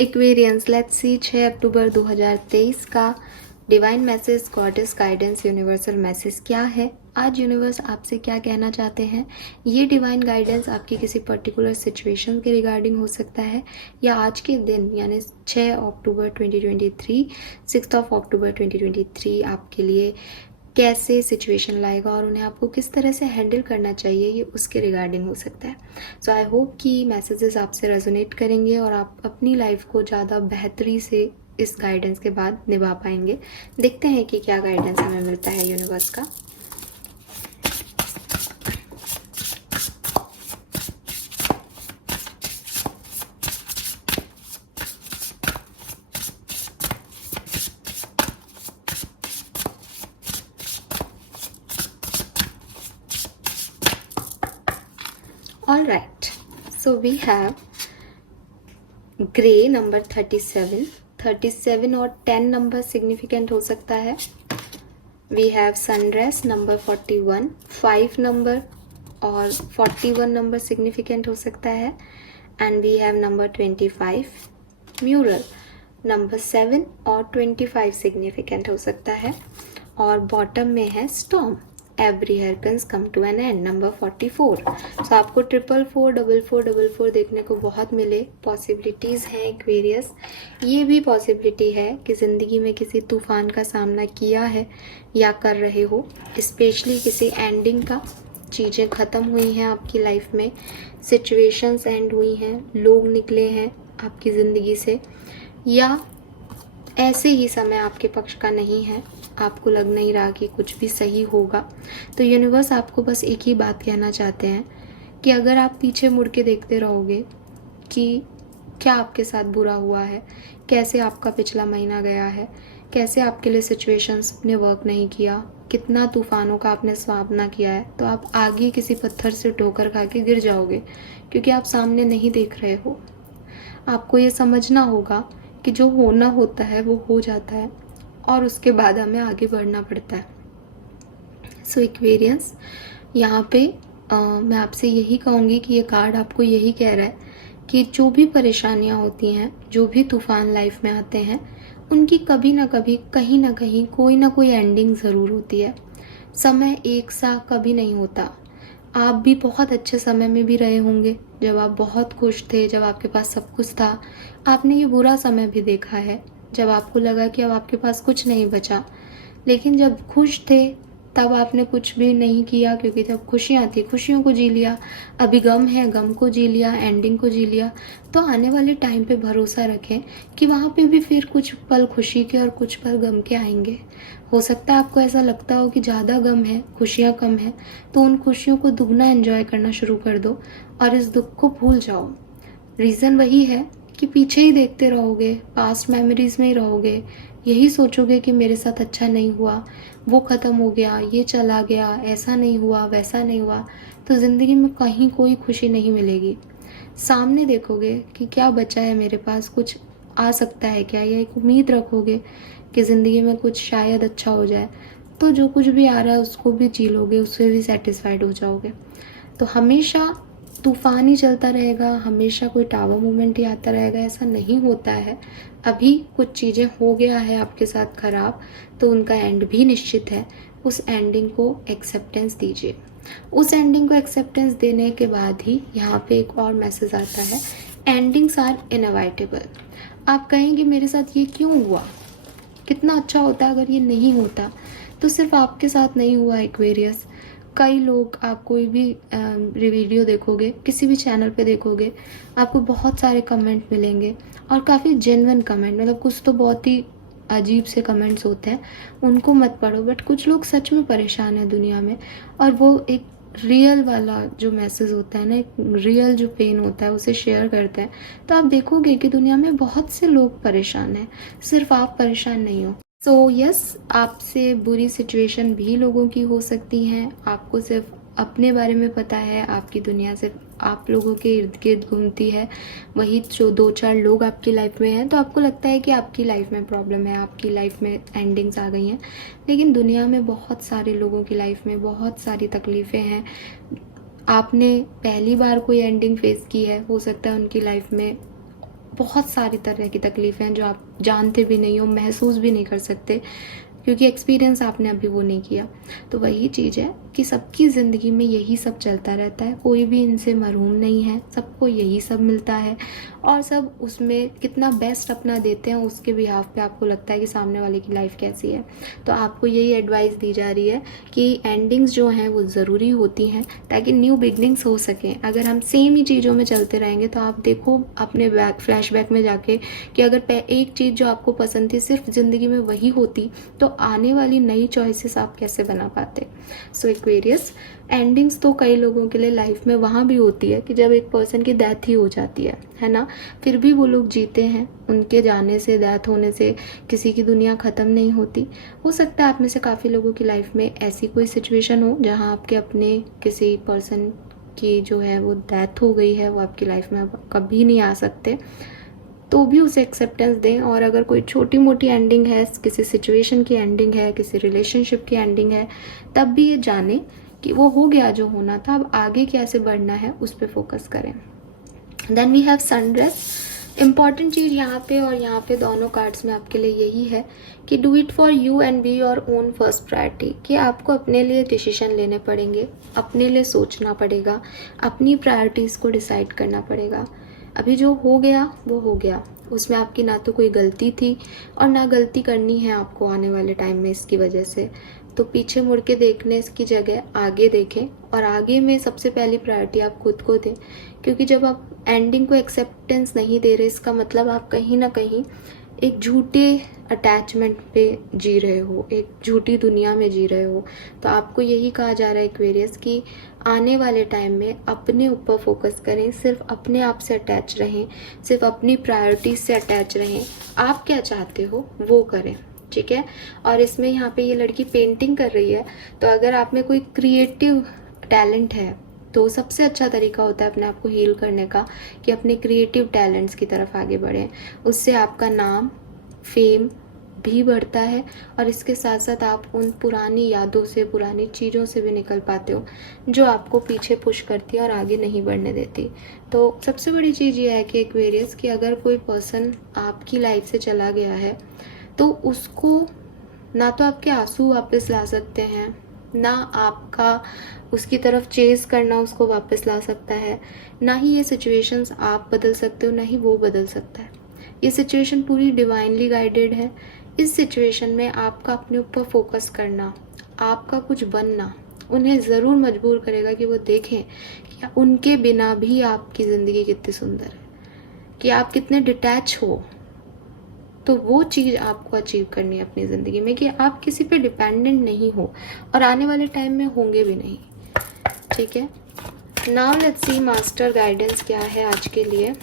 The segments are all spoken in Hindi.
एक्वेरियंस, लेट्स सी 6 अक्टूबर 2023 का divine message, goddess guidance, universal message क्या है। आज यूनिवर्स आपसे क्या कहना चाहते हैं। ये डिवाइन गाइडेंस आपकी किसी पर्टिकुलर सिचुएशन के रिगार्डिंग हो सकता है या आज के दिन यानी 6 अक्टूबर 2023, 6 अक्टूबर 2023 आपके लिए कैसे सिचुएशन लाएगा और उन्हें आपको किस तरह से हैंडल करना चाहिए, ये उसके रिगार्डिंग हो सकता है। सो आई होप कि मैसेजेस आपसे रेजोनेट करेंगे और आप अपनी लाइफ को ज़्यादा बेहतरी से इस गाइडेंस के बाद निभा पाएंगे। देखते हैं कि क्या गाइडेंस हमें मिलता है यूनिवर्स का। All right, so we have grey number 37 और 10 नंबर सिग्निफिकेंट हो सकता है। We have sunrise number 41, 5 number और 41 नंबर सिग्निफिकेंट हो सकता है। And we have number 25, mural number 7 और 25 सिग्निफिकेंट हो सकता है। और बॉटम में है storm, every hurricanes come to an end number 44। So आपको 444 देखने को बहुत मिले। पॉसिबिलिटीज़ हैं एक्वेरियस। ये भी पॉसिबिलिटी है कि ज़िंदगी में किसी तूफान का सामना किया है या कर रहे हो, स्पेशली किसी एंडिंग का। चीज़ें ख़त्म हुई हैं आपकी लाइफ में, सिचुएशंस एंड हुई हैं, लोग निकले हैं आपकी ज़िंदगी से, या ऐसे ही समय आपके पक्ष का नहीं है, आपको लग नहीं रहा कि कुछ भी सही होगा। तो यूनिवर्स आपको बस एक ही बात कहना चाहते हैं कि अगर आप पीछे मुड़ के देखते रहोगे कि क्या आपके साथ बुरा हुआ है, कैसे आपका पिछला महीना गया है, कैसे आपके लिए सिचुएशंस ने वर्क नहीं किया, कितना तूफानों का आपने सामना किया है, तो आप आगे किसी पत्थर से ठोकर खा के गिर जाओगे, क्योंकि आप सामने नहीं देख रहे हो। आपको ये समझना होगा कि जो होना होता है वो हो जाता है और उसके बाद हमें आगे बढ़ना पड़ता है। सो एक्वेरियंस, यहाँ पे मैं आपसे यही कहूँगी कि ये कार्ड आपको यही कह रहा है कि जो भी परेशानियाँ होती हैं, जो भी तूफान लाइफ में आते हैं, उनकी कभी ना कभी, कहीं ना कहीं, कोई ना कोई एंडिंग ज़रूर होती है। समय एक सा कभी नहीं होता। आप भी बहुत अच्छे समय में भी रहे होंगे, जब आप बहुत खुश थे, जब आपके पास सब कुछ था। आपने ये बुरा समय भी देखा है, जब आपको लगा कि अब आपके पास कुछ नहीं बचा। लेकिन जब खुश थे तब आपने कुछ भी नहीं किया, क्योंकि जब खुशियाँ थी, खुशियों को जी लिया। अभी गम है, गम को जी लिया, एंडिंग को जी लिया। तो आने वाले टाइम पे भरोसा रखें कि वहाँ पे भी फिर कुछ पल खुशी के और कुछ पल गम के आएंगे। हो सकता है आपको ऐसा लगता हो कि ज़्यादा गम है, खुशियाँ कम हैं, तो उन खुशियों को दुगना एंजॉय करना शुरू कर दो और इस दुख को भूल जाओ। रीज़न वही है कि पीछे ही देखते रहोगे, पास्ट मेमोरीज में ही रहोगे, यही सोचोगे कि मेरे साथ अच्छा नहीं हुआ, वो ख़त्म हो गया, ये चला गया, ऐसा नहीं हुआ, वैसा नहीं हुआ, तो ज़िंदगी में कहीं कोई खुशी नहीं मिलेगी। सामने देखोगे कि क्या बचा है मेरे पास, कुछ आ सकता है क्या, या एक उम्मीद रखोगे कि ज़िंदगी में कुछ शायद अच्छा हो जाए, तो जो कुछ भी आ रहा है उसको भी जी लोगे, उससे भी सेटिस्फाइड हो जाओगे। तो हमेशा तूफान ही चलता रहेगा, हमेशा कोई टावर मूवमेंट ही आता रहेगा, ऐसा नहीं होता है। अभी कुछ चीज़ें हो गया है आपके साथ ख़राब, तो उनका एंड भी निश्चित है। उस एंडिंग को एक्सेप्टेंस दीजिए। उस एंडिंग को एक्सेप्टेंस देने के बाद ही यहाँ पे एक और मैसेज आता है, एंडिंग्स आर इनएविटेबल। आप कहेंगे मेरे साथ ये क्यों हुआ, कितना अच्छा होता अगर ये नहीं होता। तो सिर्फ आपके साथ नहीं हुआ एक्वेरियस, कई लोग, आप कोई भी वीडियो देखोगे, किसी भी चैनल पे देखोगे, आपको बहुत सारे कमेंट मिलेंगे और काफ़ी जेन्युइन कमेंट, मतलब कुछ तो बहुत ही अजीब से कमेंट्स होते हैं, उनको मत पढ़ो। बट कुछ लोग सच में परेशान हैं दुनिया में, और वो एक रियल वाला जो मैसेज होता है ना, एक रियल जो पेन होता है, उसे शेयर करते हैं। तो आप देखोगे कि दुनिया में बहुत से लोग परेशान हैं, सिर्फ आप परेशान नहीं हो। सो यस, आपसे बुरी सिचुएशन भी लोगों की हो सकती हैं। आपको सिर्फ अपने बारे में पता है, आपकी दुनिया सिर्फ आप लोगों के इर्द गिर्द घूमती है, वही जो 2-4 लोग आपकी लाइफ में हैं, तो आपको लगता है कि आपकी लाइफ में प्रॉब्लम है, आपकी लाइफ में एंडिंग्स आ गई हैं। लेकिन दुनिया में बहुत सारे लोगों की लाइफ में बहुत सारी तकलीफ़ें हैं। आपने पहली बार कोई एंडिंग फेस की है, हो सकता है उनकी लाइफ में बहुत सारी तरह की तकलीफ़ें हैं जो आप जानते भी नहीं हो, महसूस भी नहीं कर सकते, क्योंकि एक्सपीरियंस आपने अभी वो नहीं किया। तो वही चीज़ है कि सबकी ज़िंदगी में यही सब चलता रहता है, कोई भी इनसे महरूम नहीं है, सबको यही सब मिलता है और सब उसमें कितना बेस्ट अपना देते हैं उसके बिहाफ पे आपको लगता है कि सामने वाले की लाइफ कैसी है। तो आपको यही एडवाइस दी जा रही है कि एंडिंग्स जो हैं वो ज़रूरी होती हैं ताकि न्यू बिगनिंग्स हो सकें। अगर हम सेम ही चीज़ों में चलते रहेंगे तो आप देखो अपने फ्लैशबैक में जाके कि अगर एक चीज़ जो आपको पसंद थी सिर्फ ज़िंदगी में वही होती तो आने वाली नई चॉइसेस आप कैसे बना पाते। सो एक्वेरियस, एंडिंग्स तो कई लोगों के लिए लाइफ में वहाँ भी होती है कि जब एक पर्सन की डेथ ही हो जाती है ना, फिर भी वो लोग जीते हैं, उनके जाने से, डेथ होने से किसी की दुनिया ख़त्म नहीं होती। हो सकता है आप में से काफ़ी लोगों की लाइफ में ऐसी कोई सिचुएशन हो जहाँ आपके अपने किसी पर्सन की जो है वो डेथ हो गई है, वो आपकी लाइफ में अब कभी नहीं आ सकते, तो भी उसे एक्सेप्टेंस दें। और अगर कोई छोटी मोटी एंडिंग है, किसी सिचुएशन की एंडिंग है, किसी रिलेशनशिप की एंडिंग है, तब भी ये जाने कि वो हो गया जो होना था, अब आगे कैसे बढ़ना है उस पर फोकस करें। Then we have sunrise. Important चीज़ यहाँ पे और यहाँ पे दोनों कार्ड्स में आपके लिए यही है कि do it for you and be your own first priority, कि आपको अपने लिए डिसीजन लेने पड़ेंगे, अपने लिए सोचना पड़ेगा, अपनी प्रायोरिटीज़ को डिसाइड करना पड़ेगा। अभी जो हो गया वो हो गया, उसमें आपकी ना तो कोई गलती थी और ना गलती करनी है आपको आने वाले टाइम में इसकी वजह से। तो पीछे मुड़ के देखने की जगह आगे देखें और आगे में सबसे पहली प्रायोरिटी आप खुद को दें, क्योंकि जब आप एंडिंग को एक्सेप्टेंस नहीं दे रहे इसका मतलब आप कहीं ना कहीं एक झूठे अटैचमेंट पे जी रहे हो, एक झूठी दुनिया में जी रहे हो। तो आपको यही कहा जा रहा है एक्वेरियस कि आने वाले टाइम में अपने ऊपर फोकस करें, सिर्फ अपने आप से अटैच रहें, सिर्फ अपनी प्रायोरिटीज से अटैच रहें, आप क्या चाहते हो वो करें, ठीक है। और इसमें यहाँ पे ये लड़की पेंटिंग कर रही है, तो अगर आप में कोई क्रिएटिव टैलेंट है तो सबसे अच्छा तरीका होता है अपने आप को हील करने का कि अपने क्रिएटिव टैलेंट्स की तरफ आगे बढ़ें। उससे आपका नाम, फेम भी बढ़ता है और इसके साथ साथ आप उन पुरानी यादों से, पुरानी चीज़ों से भी निकल पाते हो जो आपको पीछे पुश करती है और आगे नहीं बढ़ने देती। तो सबसे बड़ी चीज़ ये है कि एक्वेरियस कि अगर कोई पर्सन आपकी लाइफ से चला गया है तो उसको ना तो आपके आंसू वापस ला सकते हैं, ना आपका उसकी तरफ चेज़ करना उसको वापस ला सकता है, ना ही ये सिचुएशंस आप बदल सकते हो, ना ही वो बदल सकता है। ये सिचुएशन पूरी डिवाइनली गाइडेड है। इस सिचुएशन में आपका अपने ऊपर फोकस करना, आपका कुछ बनना उन्हें ज़रूर मजबूर करेगा कि वो देखें कि उनके बिना भी आपकी ज़िंदगी कितनी सुंदर है, कि आप कितने डिटैच हो। तो वो चीज़ आपको अचीव करनी है अपनी ज़िंदगी में कि आप किसी पे डिपेंडेंट नहीं हो और आने वाले टाइम में होंगे भी नहीं, ठीक है। Now let's see master guidance क्या है आज के लिए।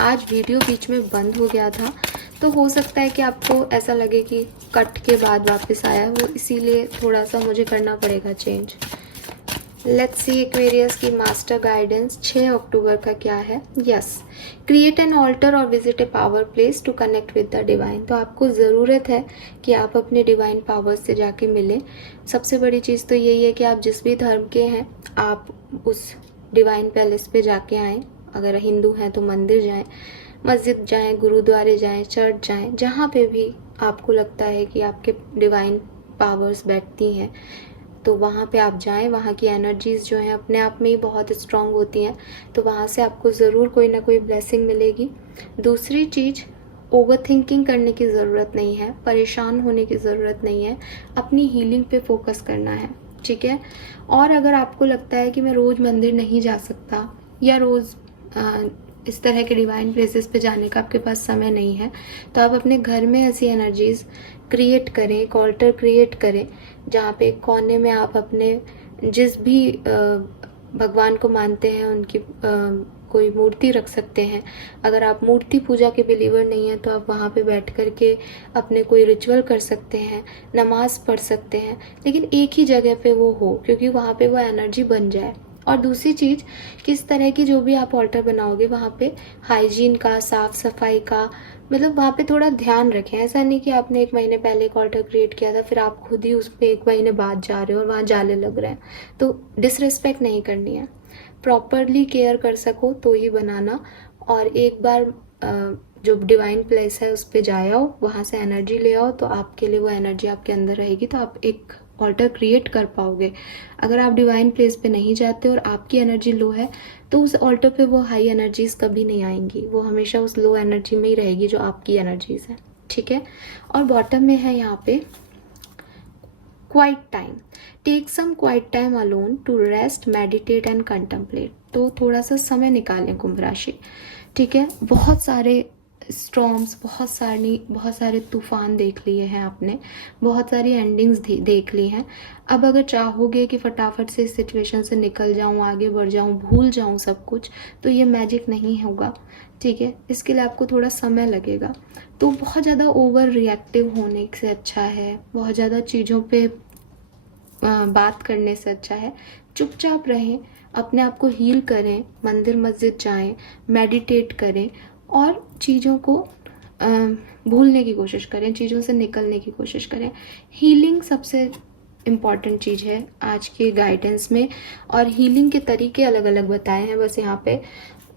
आज वीडियो बीच में बंद हो गया था तो हो सकता है कि आपको ऐसा लगे कि कट के बाद वापस आया, वो इसीलिए थोड़ा सा मुझे करना पड़ेगा चेंज। लेट्स सी एक्वेरियस की मास्टर गाइडेंस 6 अक्टूबर का क्या है। यस, क्रिएट एन ऑल्टर और visit a power place to connect with the divine. तो आपको ज़रूरत है कि आप अपने डिवाइन पावर्स से जाके मिलें। सबसे बड़ी चीज़ तो यही है कि आप जिस भी धर्म के हैं आप उस डिवाइन पैलेस पे जाके आएँ। अगर हिंदू हैं तो मंदिर जाएं, मस्जिद जाएं, गुरुद्वारे जाएं, चर्च जाएं, जहाँ पे भी आपको लगता है कि आपके डिवाइन पावर्स बैठती हैं तो वहाँ पे आप जाएं। वहाँ की एनर्जीज़ जो हैं अपने आप में ही बहुत स्ट्रांग होती हैं, तो वहाँ से आपको ज़रूर कोई ना कोई ब्लेसिंग मिलेगी। दूसरी चीज़, ओवर थिंकिंग करने की ज़रूरत नहीं है, परेशान होने की ज़रूरत नहीं है, अपनी हीलिंग पे फोकस करना है, ठीक है। और अगर आपको लगता है कि मैं रोज़ मंदिर नहीं जा सकता या रोज़ इस तरह के डिवाइन प्लेसेस पे जाने का आपके पास समय नहीं है, तो आप अपने घर में ऐसी एनर्जीज़ क्रिएट करें, एक ऑल्टर क्रिएट करें जहाँ पे एक कोने में आप अपने जिस भी भगवान को मानते हैं उनकी कोई मूर्ति रख सकते हैं। अगर आप मूर्ति पूजा के बिलीवर नहीं हैं तो आप वहाँ पे बैठ कर के अपने कोई रिचुअल कर सकते हैं, नमाज पढ़ सकते हैं, लेकिन एक ही जगह पे वो हो क्योंकि वहाँ पे वो एनर्जी बन जाए। और दूसरी चीज़, किस तरह की जो भी आप ऑल्टर बनाओगे वहाँ पे हाइजीन का, साफ़ सफाई का, मतलब वहाँ पे थोड़ा ध्यान रखें। ऐसा नहीं कि आपने 1 महीने पहले एक ऑल्टर क्रिएट किया था फिर आप खुद ही उस पर 1 महीने बाद जा रहे हो और वहाँ जाले लग रहे हैं, तो डिसरिस्पेक्ट नहीं करनी है। प्रॉपरली केयर कर सको तो ही बनाना। और एक बार जो डिवाइन प्लेस है उस पे जाए आओ, वहाँ से एनर्जी ले आओ, तो आपके लिए वो एनर्जी आपके अंदर रहेगी, तो आप एक ऑल्टर क्रिएट कर पाओगे। अगर आप डिवाइन प्लेस पे नहीं जाते और आपकी एनर्जी लो है, तो उस ऑल्टर पे वो हाई एनर्जीज कभी नहीं आएंगी, वो हमेशा उस लो एनर्जी में ही रहेगी जो आपकी एनर्जीज है, ठीक है। और बॉटम में है यहाँ पे quiet time, take some quiet time alone to rest, meditate and contemplate. तो थोड़ा सा समय निकालें कुंभ राशि, ठीक है। बहुत सारे स्टॉर्म्स, बहुत सारे तूफान देख लिए हैं आपने, बहुत सारी एंडिंग्स देख ली हैं। अब अगर चाहोगे कि फटाफट से इस सिचुएशन से निकल जाऊं, आगे बढ़ जाऊं, भूल जाऊं सब कुछ, तो ये मैजिक नहीं होगा, ठीक है। इसके लिए आपको थोड़ा समय लगेगा। तो बहुत ज़्यादा ओवर रिएक्टिव होने से अच्छा है, बहुत ज़्यादा चीज़ों पे बात करने से अच्छा है चुपचाप रहें, अपने आप को हील करें, मंदिर मस्जिद जाएं, मेडिटेट करें और चीज़ों को भूलने की कोशिश करें, चीज़ों से निकलने की कोशिश करें। हीलिंग सबसे इम्पॉर्टेंट चीज़ है आज के गाइडेंस में, और हीलिंग के तरीके अलग अलग बताए हैं। बस यहाँ पे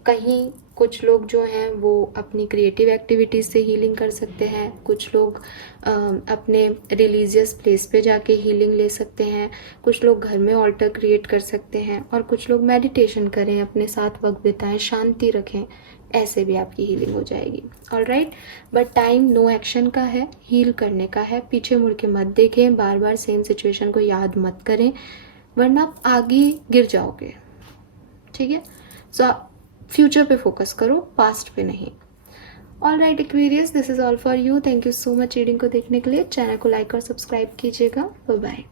कहीं कुछ लोग जो हैं वो अपनी क्रिएटिव एक्टिविटीज़ से हीलिंग कर सकते हैं, कुछ लोग अपने रिलीजियस प्लेस पे जाके हीलिंग ले सकते हैं, कुछ लोग घर में ऑल्टर क्रिएट कर सकते हैं, और कुछ लोग मेडिटेशन करें, अपने साथ वक्त बिताएं, शांति रखें, ऐसे भी आपकी हीलिंग हो जाएगी। Alright, but time no action का है, हील करने का है। पीछे मुड़ के मत देखें, बार बार सेम सिचुएशन को याद मत करें, वरना आप आगे गिर जाओगे, ठीक है। सो फ्यूचर पे फोकस करो, पास्ट पे नहीं। All right Aquarius, this is all for you. Thank you so much reading को देखने के लिए। चैनल को लाइक और सब्सक्राइब कीजिएगा। Bye bye.